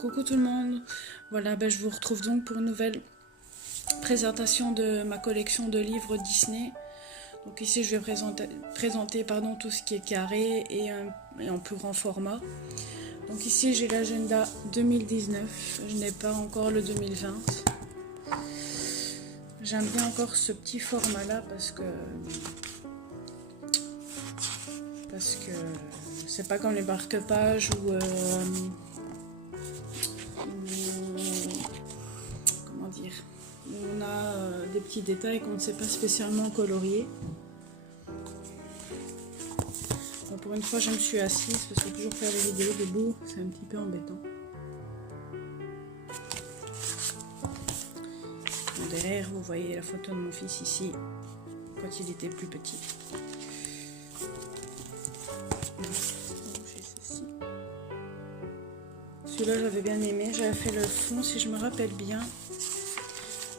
Coucou tout le monde, voilà, je vous retrouve donc pour une nouvelle présentation de ma collection de livres Disney. Donc ici je vais présenter tout ce qui est carré et en plus grand format. Donc ici j'ai l'agenda 2019, je n'ai pas encore le 2020. J'aime bien encore ce petit format là parce que c'est pas comme les marque-pages ou comment dire, on a des petits détails qu'on ne sait pas spécialement colorier. Bon, pour une fois je me suis assise parce que toujours faire les vidéos debout c'est un petit peu embêtant. Bon, derrière vous voyez la photo de mon fils ici quand il était plus petit. Celui-là j'avais bien aimé, j'avais fait le fond si je me rappelle bien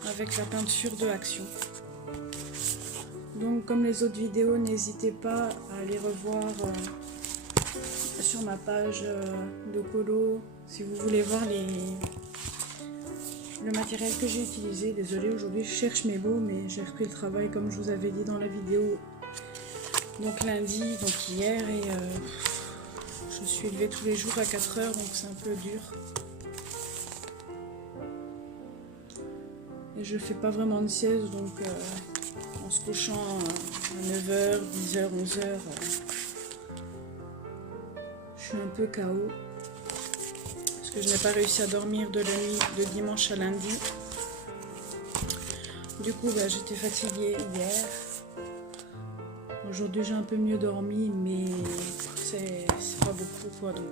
avec la peinture de Action. Donc comme les autres vidéos, n'hésitez pas à aller revoir sur ma page de colo si vous voulez voir le matériel que j'ai utilisé. Désolée, aujourd'hui je cherche mes mots mais j'ai repris le travail comme je vous avais dit dans la vidéo donc lundi, donc hier, et je me suis levée tous les jours à 4 h donc c'est un peu dur. Et je fais pas vraiment de sieste donc en se couchant à 9 h, 10 h, 11 h, je suis un peu KO. Parce que je n'ai pas réussi à dormir de la nuit de dimanche à lundi. Du coup j'étais fatiguée hier. Aujourd'hui j'ai un peu mieux dormi mais c'est pas beaucoup quoi donc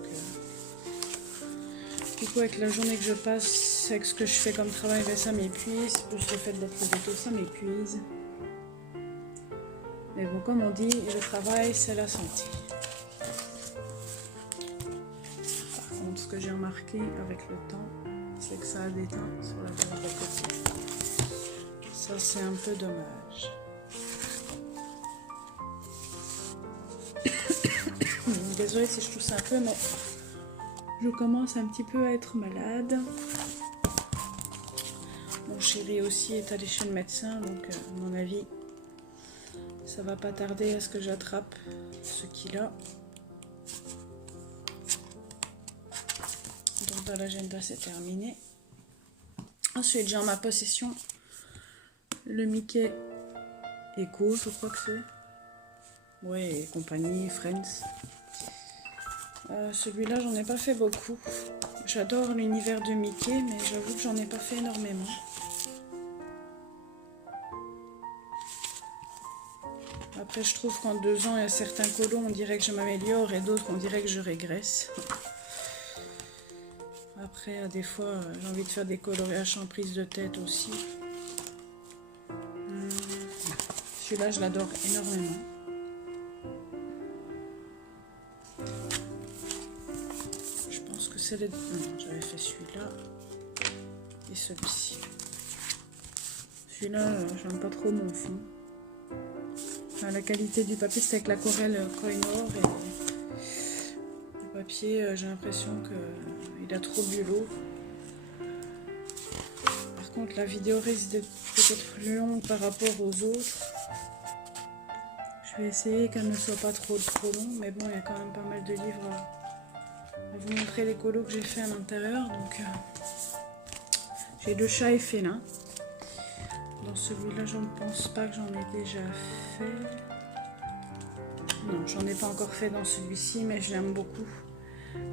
du coup avec la journée que je passe avec ce que je fais comme travail ça m'épuise, plus le fait d'être levé tôt ça m'épuise. Mais bon comme on dit le travail c'est la santé. Par contre ce que j'ai remarqué avec le temps c'est que ça a des teintes sur la barre de côté. Ça c'est un peu dommage. Désolée si je tousse un peu, mais je commence un petit peu à être malade. Mon chéri aussi est allé chez le médecin, donc à mon avis, ça va pas tarder à ce que j'attrape ce qu'il a. Donc dans l'agenda c'est terminé. Ensuite j'ai en ma possession le Mickey Echo, je crois que c'est. Ouais, et compagnie, Friends. Celui-là, j'en ai pas fait beaucoup. J'adore l'univers de Mickey, mais j'avoue que j'en ai pas fait énormément. Après, je trouve qu'en 2 ans, il y a certains colos, on dirait que je m'améliore, et d'autres, on dirait que je régresse. Après, des fois, j'ai envie de faire des coloriages en prise de tête aussi. Celui-là, je l'adore énormément. J'avais fait celui-là et celui-ci. Celui-là, j'aime pas trop mon fond. Enfin, la qualité du papier, c'est avec l'aquarelle Koh-i-Noor et le papier, j'ai l'impression qu'il a trop bu l'eau. Par contre, la vidéo risque d'être peut-être plus longue par rapport aux autres. Je vais essayer qu'elle ne soit pas trop longue, mais bon, il y a quand même pas mal de livres à vous montrer les colos que j'ai fait à l'intérieur. Donc j'ai le chat et félin. Dans celui-là je ne pense pas que j'en ai déjà fait. Non, j'en ai pas encore fait dans celui-ci, mais je l'aime beaucoup.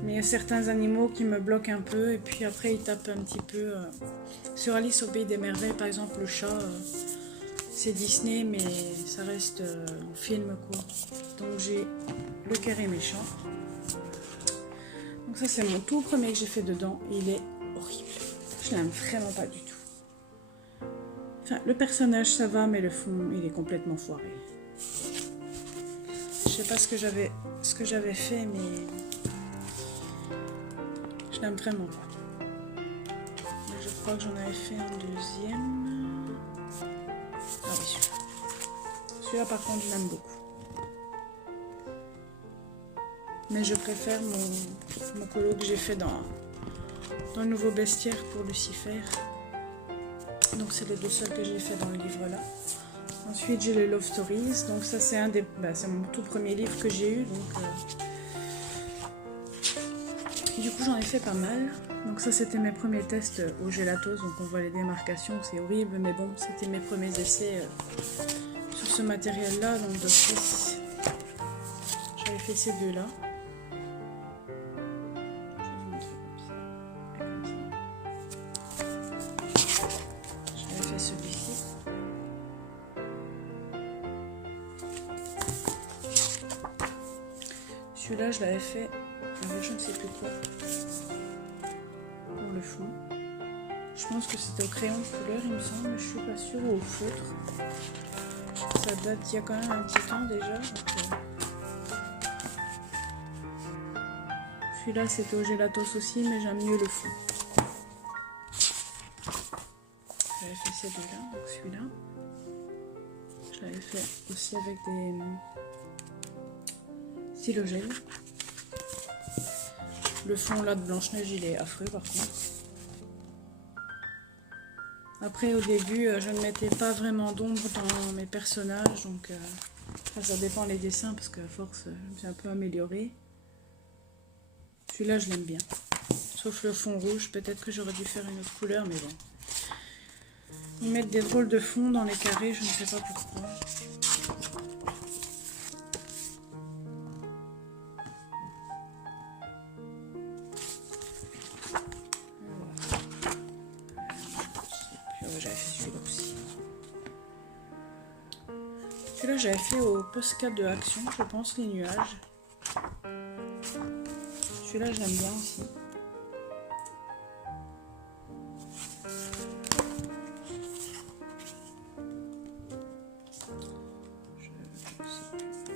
Mais il y a certains animaux qui me bloquent un peu et puis après ils tapent un petit peu sur Alice au pays des merveilles. Par exemple le chat c'est Disney mais ça reste en film quoi. Donc j'ai le carré méchant. Donc ça c'est mon tout premier que j'ai fait dedans et il est horrible. Je l'aime vraiment pas du tout. Enfin le personnage ça va mais le fond il est complètement foiré. Je sais pas ce que j'avais fait mais je l'aime vraiment pas. Mais je crois que j'en avais fait un deuxième. Ah oui celui-là. Celui-là par contre je l'aime beaucoup. Mais je préfère mon colo que j'ai fait dans un nouveau bestiaire pour Lucifer. Donc c'est les deux seuls que j'ai fait dans le livre là. Ensuite j'ai les Love Stories. Donc ça c'est c'est mon tout premier livre que j'ai eu. Donc du coup j'en ai fait pas mal. Donc ça c'était mes premiers tests au gélatose. Donc on voit les démarcations, c'est horrible. Mais bon, c'était mes premiers essais sur ce matériel là. Donc d'office j'avais fait ces deux là. Celui-là, je l'avais fait avec je ne sais plus quoi pour le fond. Je pense que c'était au crayon de couleur, il me semble, mais je suis pas sûre, ou au feutre. Ça date d'il y a quand même un petit temps déjà. Celui-là, c'était au gélatos aussi, mais j'aime mieux le fond. J'avais fait ces deux-là, donc celui-là. Je l'avais fait aussi avec des stylogel. Le fond là de Blanche-Neige il est affreux par contre. Après au début je ne mettais pas vraiment d'ombre dans mes personnages donc ça dépend les dessins parce qu'à force je me suis un peu améliorée. Celui-là je l'aime bien. Sauf le fond rouge, peut-être que j'aurais dû faire une autre couleur mais bon. Ils mettent des drôles de fond dans les carrés, je ne sais pas pourquoi. Celui-là j'avais fait au postcard de Action, je pense, les nuages. Celui-là je l'aime bien aussi.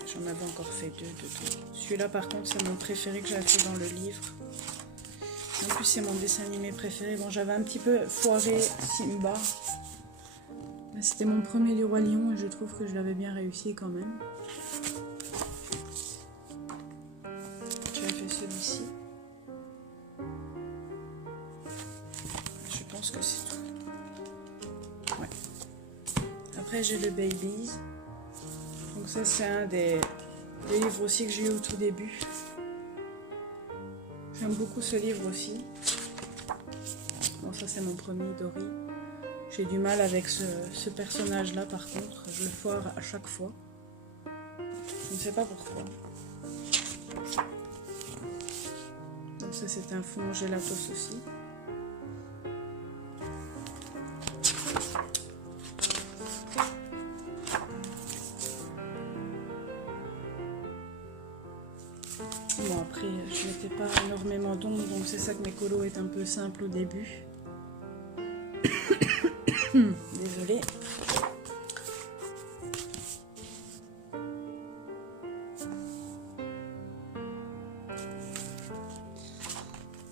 J'en avais encore fait deux. Celui-là par contre c'est mon préféré que j'avais fait dans le livre. En plus c'est mon dessin animé préféré. Bon j'avais un petit peu foiré Simba. C'était mon premier du Roi Lion et je trouve que je l'avais bien réussi quand même. J'avais fait celui-ci. Je pense que c'est tout. Ouais. Après j'ai le Babies. Donc ça c'est un des livres aussi que j'ai eu au tout début. J'aime beaucoup ce livre aussi. Bon ça c'est mon premier Dory. J'ai du mal avec ce personnage là par contre, je le foire à chaque fois. Je ne sais pas pourquoi. Donc ça c'est un fond gélatos aussi. Bon après je mettais pas énormément d'ombre donc c'est ça que mes colos est un peu simple au début. Désolée.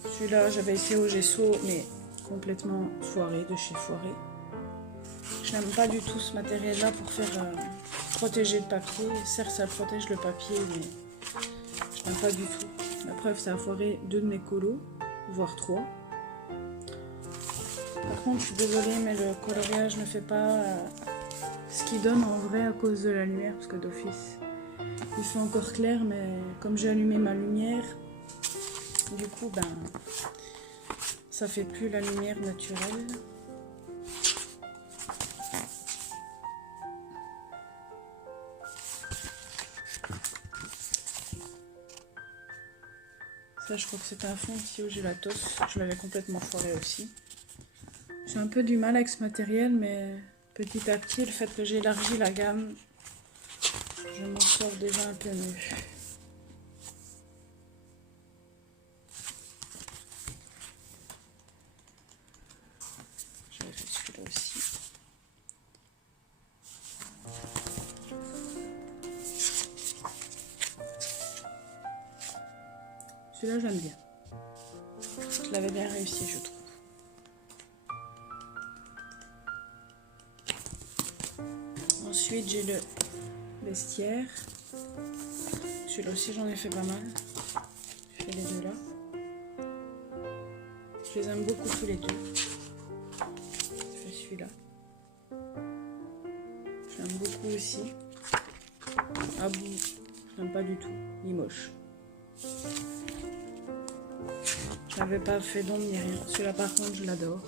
Celui-là, j'avais essayé au gesso, mais complètement foiré, de chez Foiré. Je n'aime pas du tout ce matériel-là pour faire protéger le papier. Certes, ça protège le papier, mais je n'aime pas du tout. La preuve, ça a foiré 2 de mes colos, voire 3. Par contre, je suis désolée, mais le coloriage ne fait pas ce qu'il donne en vrai à cause de la lumière, parce que d'office, il fait encore clair, mais comme j'ai allumé ma lumière, du coup, ben, ça fait plus la lumière naturelle. Ça, je crois que c'est un fond ici au gélatos. Je l'avais complètement foiré aussi. J'ai un peu du mal avec ce matériel, mais petit à petit, le fait que j'ai élargi la gamme, je m'en sors déjà un peu mieux. J'avais fait celui-là aussi. Celui-là, j'aime bien. Je l'avais bien réussi, je trouve. Ensuite, j'ai le bestiaire. Celui-là aussi, j'en ai fait pas mal. Je fais les deux là. Je les aime beaucoup tous les deux. Je fais celui-là. J'aime beaucoup aussi. Ah bon, je n'aime pas du tout. Il est moche. Je n'avais pas fait d'ombre ni rien. Celui-là par contre je l'adore.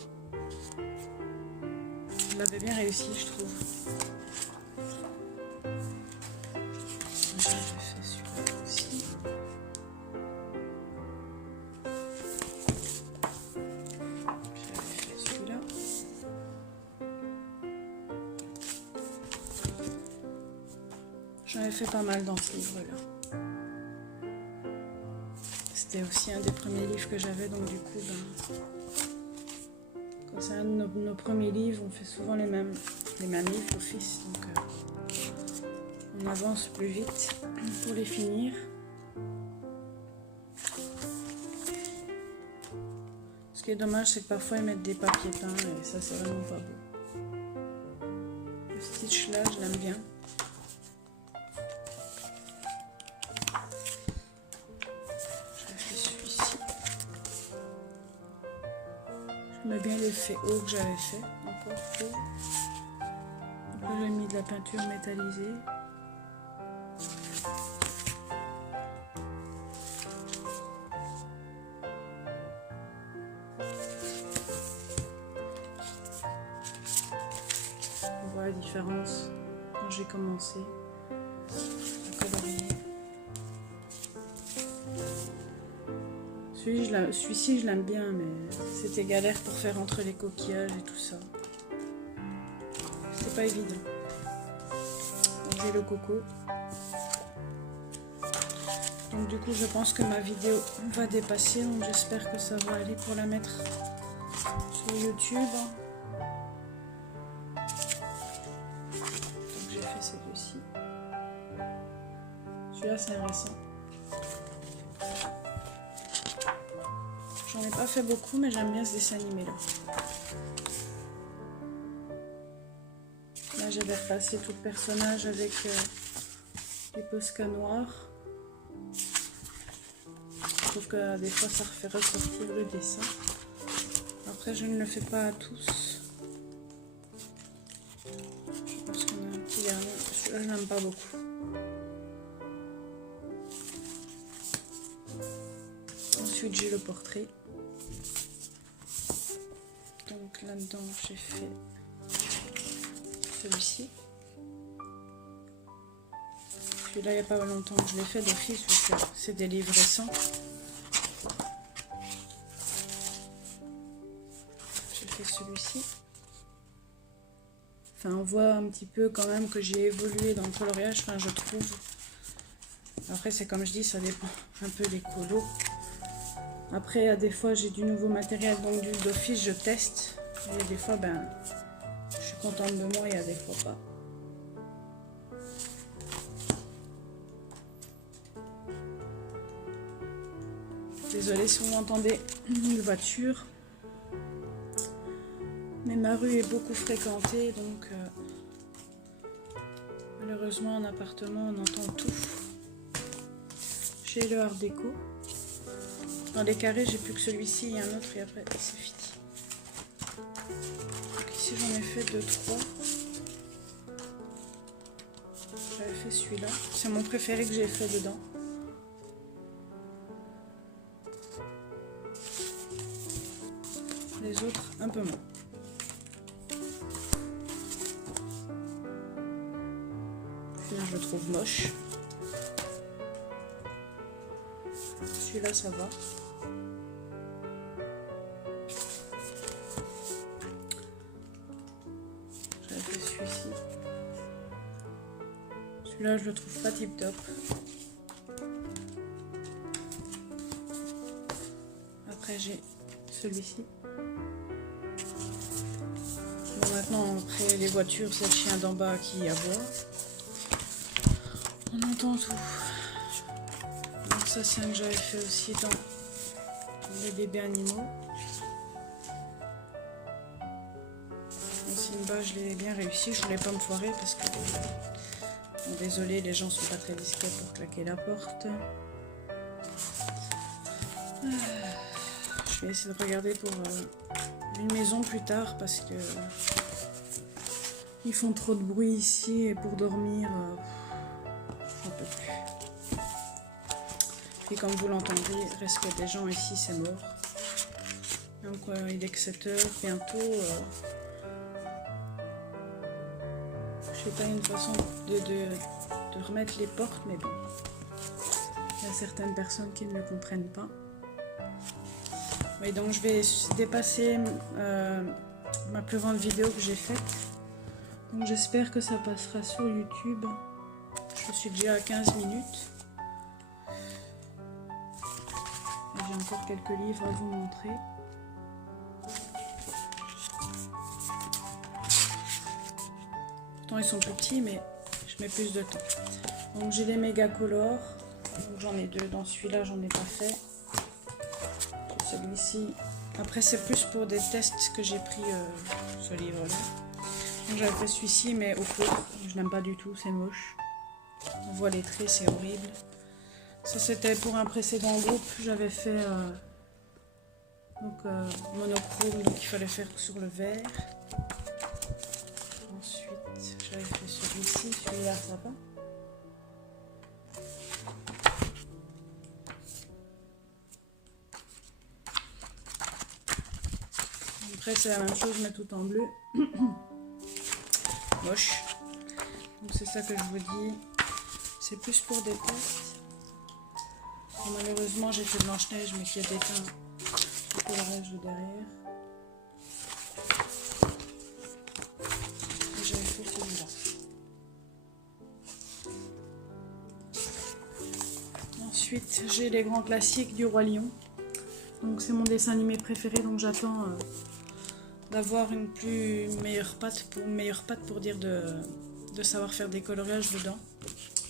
Je l'avais bien réussi je trouve. J'avais fait celui-là aussi. J'avais fait celui-là. J'en ai fait pas mal dans ce livre-là. C'était aussi un des premiers livres que j'avais, donc du coup, quand c'est un de nos premiers livres, on fait souvent les mêmes livres d'office, donc on avance plus vite pour les finir. Ce qui est dommage, c'est que parfois ils mettent des papiers peints et ça, c'est vraiment pas beau. Le stitch là, je l'aime bien. J'aimais bien l'effet haut que j'avais fait, encore haut. Après j'ai mis de la peinture métallisée. On voit la différence quand j'ai commencé à colorier. Celui-ci je l'aime bien, mais c'était galère pour faire entre les coquillages et tout ça. C'est pas évident. Donc j'ai le coco. Donc du coup je pense que ma vidéo va dépasser, donc j'espère que ça va aller pour la mettre sur YouTube. Donc j'ai fait ces deux-ci. Celui-là c'est un récent. J'en ai pas fait beaucoup, mais j'aime bien ce dessin animé là. Là j'avais repassé tout le personnage avec les Posca noirs. Je trouve que des fois ça refait ressortir le dessin. Après je ne le fais pas à tous. Je pense qu'on a un petit dernier. Celui-là je n'aime pas beaucoup. Ensuite j'ai le portrait. Donc là-dedans j'ai fait celui-ci. Celui-là il n'y a pas longtemps que je l'ai fait d'office parce que c'est des livres récents. J'ai fait celui-ci. Enfin on voit un petit peu quand même que j'ai évolué dans le coloriage, enfin je trouve. Après c'est comme je dis, ça dépend un peu des colos. Après, à des fois, j'ai du nouveau matériel, donc d'office, je teste. Et des fois, ben, je suis contente de moi et à des fois pas. Désolée si vous entendez une voiture. Mais ma rue est beaucoup fréquentée, donc malheureusement, en appartement, on entend tout. J'ai le art déco. Dans les carrés, j'ai plus que celui-ci, il y a un autre et après c'est fini. Donc ici j'en ai fait 2-3. J'avais fait celui-là. C'est mon préféré que j'ai fait dedans. Les autres, un peu moins. Celui-là, je le trouve moche. Celui-là, ça va. J'avais fait celui-ci. Celui-là, je le trouve pas tip top. Après, j'ai celui-ci. Bon, maintenant, après les voitures, c'est le chien d'en bas qui aboie. On entend tout. Donc ça, c'est un que j'avais fait aussi dans les bébés animaux. Ici, une bas, je l'ai bien réussi. Je voulais pas me foirer parce que... Bon, désolé, les gens sont pas très discrets pour claquer la porte. Je Je vais essayer de regarder pour une maison plus tard parce que ils font trop de bruit ici et pour dormir, j'en peux plus. Et comme vous l'entendez, respect des gens ici, c'est mort. Donc il est que 7 h bientôt. Je sais pas une façon de remettre les portes, mais bon. Il y a certaines personnes qui ne le comprennent pas. Oui, donc je vais dépasser ma plus grande vidéo que j'ai faite. Donc j'espère que ça passera sur YouTube. Je suis déjà à 15 minutes. J'ai encore quelques livres à vous montrer. Pourtant ils sont petits, mais je mets plus de temps. Donc j'ai les méga colors. J'en ai 2. Dans celui-là, j'en ai pas fait. Celui-ci. Après, c'est plus pour des tests que j'ai pris ce livre-là. Donc j'avais fait celui-ci, mais au fond, je n'aime pas du tout, c'est moche. On voit les traits, c'est horrible. Ça, c'était pour un précédent groupe. J'avais fait monochrome, donc il fallait faire sur le vert. Ensuite, j'avais fait celui-ci, celui-là, ça va. Après, c'est la même chose, mais tout en bleu. Moche. Donc, c'est ça que je vous dis. C'est plus pour des tests. Et malheureusement, j'ai fait Blanche-Neige, mais qui a déteint le colorage de derrière. Et j'avais fait celui-là. Ensuite, j'ai les grands classiques du Roi Lion. Donc, c'est mon dessin animé préféré, donc j'attends d'avoir une meilleure patte pour dire de savoir faire des coloriages dedans.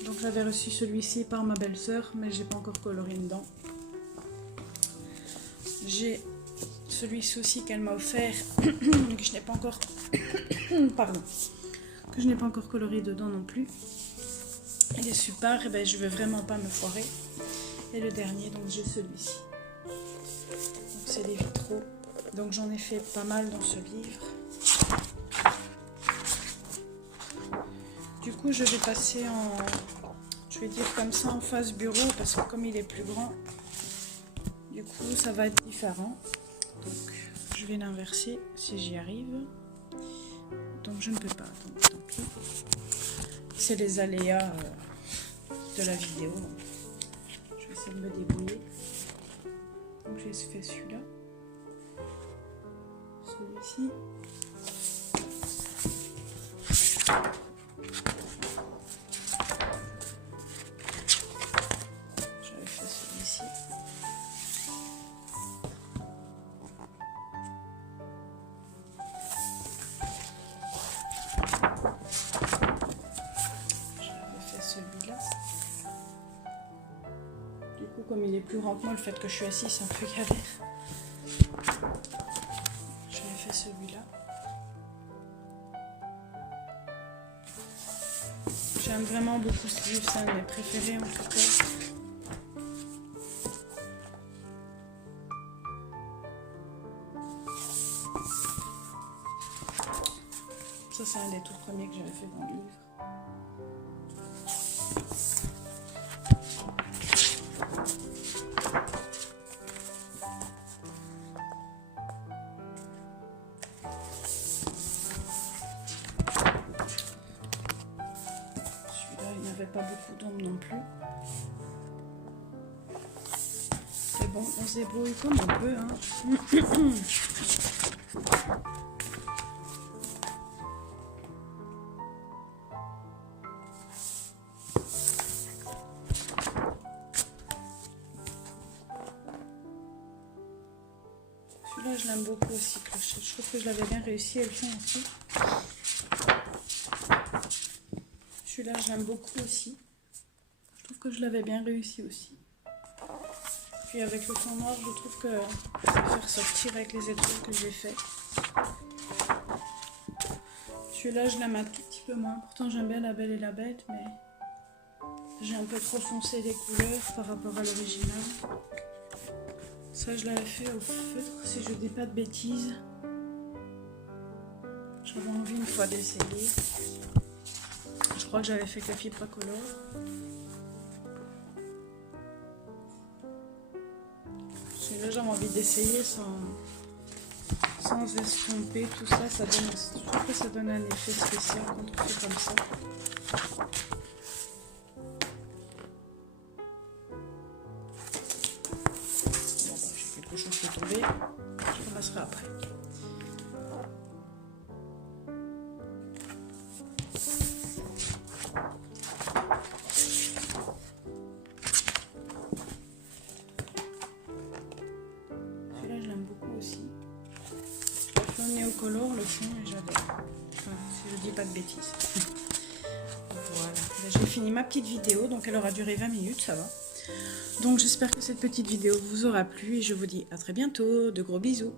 Donc j'avais reçu celui-ci par ma belle-sœur, mais j'ai pas encore coloré dedans. J'ai celui-ci aussi qu'elle m'a offert, que je n'ai pas encore pardon, que je n'ai pas encore coloré dedans non plus. Il est super, et ben je veux vraiment pas me foirer. Et le dernier, donc j'ai celui-ci. Donc c'est des vitraux. Donc j'en ai fait pas mal dans ce livre. Du coup, je vais passer je vais dire comme ça, en face bureau, parce que comme il est plus grand, du coup, ça va être différent. Donc, je vais l'inverser si j'y arrive. Donc, je ne peux pas, donc tant pis. C'est les aléas de la vidéo. Je vais essayer de me débrouiller. Donc, j'ai fait celui-là. Celui-ci. J'avais fait celui-ci. J'avais fait celui-là. Du coup, comme il est plus grand que moi, le fait que je suis assise, c'est un peu galère. J'avais fait celui-là. J'aime vraiment beaucoup ce livre, c'est un de mes préférés en tout cas. Ça, c'est un des tout premiers que j'avais fait dans le livre. Celui-là, il n'avait pas beaucoup d'ombre non plus. Mais bon, on se débrouille comme on peut, hein. Celui-là, je l'aime beaucoup aussi, Clochette. Je trouve que je l'avais bien réussi, elle tient aussi. Celui-là, je l'aime beaucoup aussi. Je trouve que je l'avais bien réussi aussi. Puis avec le fond noir, je trouve que ça va faire sortir avec les étoiles que j'ai fait. Celui-là, je l'aime un tout petit peu moins. Pourtant, j'aime bien La Belle et la Bête, mais j'ai un peu trop foncé les couleurs par rapport à l'original. Ça, je l'avais fait au feutre, si je dis pas de bêtises. J'avais envie une fois d'essayer. Je crois que j'avais fait que la fibre color. Celui-là, j'avais envie d'essayer sans estomper tout ça. Ça donne, je trouve que ça donne un effet spécial quand on fait comme ça. Bon, j'ai quelque chose qui est tombé. Je ramasserai après. Néocolor, le fond, et j'adore. Enfin, si je dis pas de bêtises. Voilà. Ben, j'ai fini ma petite vidéo, donc elle aura duré 20 minutes, ça va. Donc j'espère que cette petite vidéo vous aura plu et je vous dis à très bientôt. De gros bisous.